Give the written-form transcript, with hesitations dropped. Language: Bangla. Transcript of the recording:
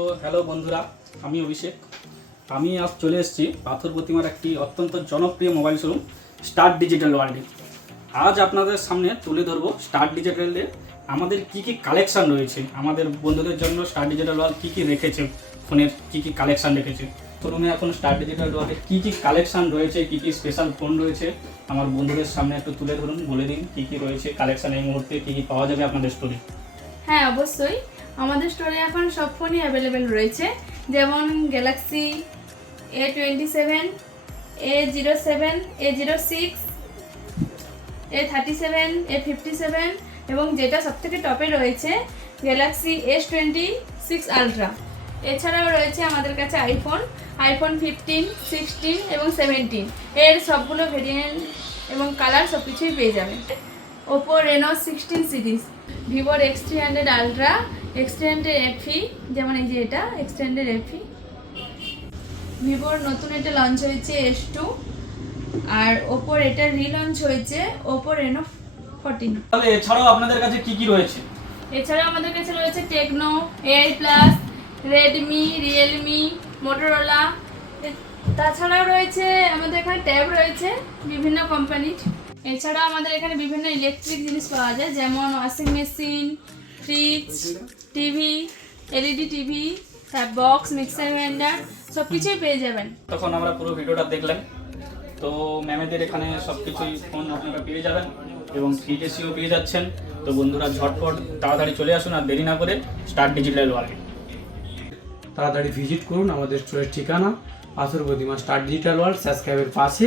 তো হ্যালো বন্ধুরা, আমি অভিষেক। আমি আজ চলে এসেছি পাথর প্রতিমার একটি অত্যন্ত জনপ্রিয় মোবাইল শোরুম স্টার ডিজিটাল ওয়ার্ল্ডে। আজ আপনাদের সামনে তুলে ধরবো স্টার ডিজিটালে আমাদের কি কি কালেকশান রয়েছে, আমাদের বন্ধুদের জন্য স্টার ডিজিটাল ওয়ার্ল্ড কী কী রেখেছে, ফোনের কি কি কালেকশান রেখেছে। শোরুমে এখন স্টার ডিজিটাল ওয়ার্ল্ডে কী কী কালেকশান রয়েছে, কী কী স্পেশাল ফোন রয়েছে, আমার বন্ধুদের সামনে একটু তুলে ধরুন, বলে দিন কী কী রয়েছে কালেকশান এই মুহূর্তে, কী কী পাওয়া যাবে আপনাদের স্টোরে। হ্যাঁ, অবশ্যই আমাদের স্টোরে এখন সব ফোনই অ্যাভেলেবেল রয়েছে, যেমন Galaxy A27, A07, A06, A37, A57 এবং যেটা সবথেকে টপে রয়েছে গ্যালাক্সি S26 আলট্রা। এছাড়াও রয়েছে আমাদের কাছে আইফোন 15, 16 এবং 17 এর সবগুলো ভেরিয়েন্ট এবং কালার সব কিছুই পেয়ে যাবেন। ওপো রেনো 16 সিরিজ, ভিভোর X300 আলট্রা, X300 FE, যেমন এই যে এটা X300 FE, ভিভোর নতুন এটা লঞ্চ হয়েছে S2, আর ওপোর এটা রিলঞ্চ হয়েছে ওপো রেনো 14। তাহলে এছাড়াও আপনাদের কাছে কি কি রয়েছে? এছাড়াও আমাদের কাছে রয়েছে Tecno, AI plus, Redmi, Realme, Motorola. তাছাড়াও রয়েছে আমাদের এখানে ট্যাব রয়েছে বিভিন্ন কোম্পানির। এছাড়াও আমাদের এখানে বিভিন্ন ইলেকট্রিক জিনিস পাওয়া যায়, যেমন washing machine, fridge, TV, LED TV, box, mixer grinder সব কিছুই পেয়ে যাবেন। তখন আমরা পুরো ভিডিওটা দেখলেন, তো ম্যামেদের এখানে সব কিছুই ফোন আপনারা পেয়ে যাবেন এবং ফ্রিজ এসিও পেয়ে যাচ্ছেন। তো বন্ধুরা ঝটপট তাড়াতাড়ি চলে আসুন, আর দেরি না করে স্টার ডিজিটাল ওয়ার্ল্ডে তাড়াতাড়ি ভিজিট করুন। আমাদের স্টোরের ঠিকানা পাথর প্রতিমা স্টার ডিজিটাল ওয়ার্ল্ড সাবস্ক্রাইবের পাশে।